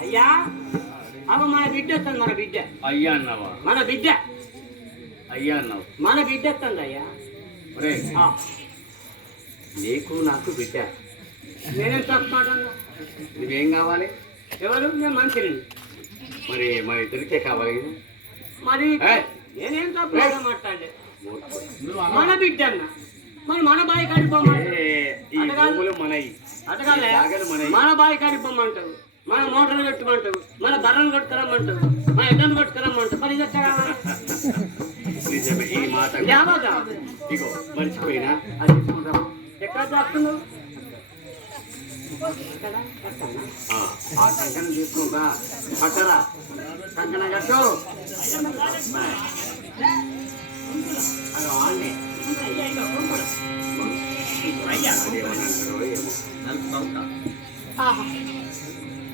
అయ్యా అవ మన బిడ్డ మన బిడ్డ. అయ్యా అన్నావు? మన బిడ్డ. అయ్యా అన్నావు. మన బిడ్డ వస్తుంది అయ్యా. ఒరే నీకు నాకు బిడ్డ. నేనేం తప్పు మాట నువ్వేం కావాలి? ఎవరు? నేను మనిషిని. మరి మా ఇద్దరికే కావాలి మరి నేనేం తప్పు మన బిడ్డ అన్నా. మరి మన ఈ జాగలు మనయి. మన బాయి కడిపోమంటారు మన మోటార్లు కట్టమంటారు. మన బర్రెలు కొట్టుకురమ్మంటారు. మన ఎడ్డలు కొట్టుకురమ్మంటారు. మరి? నిజమే ఈ మాట? ఇగో మర్చిపోయినా? అది తీసుకుంటాం. ఎక్కడ? ఆ, కంకణం పట్టరా కంకణం కట్టు.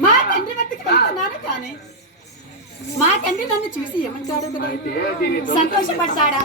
మా తండ్రి వద్దకు వెళ్తున్నాను కానీ మా తండ్రి నన్ను చూసి ఏమంటాడు సంతోషపడతాడా?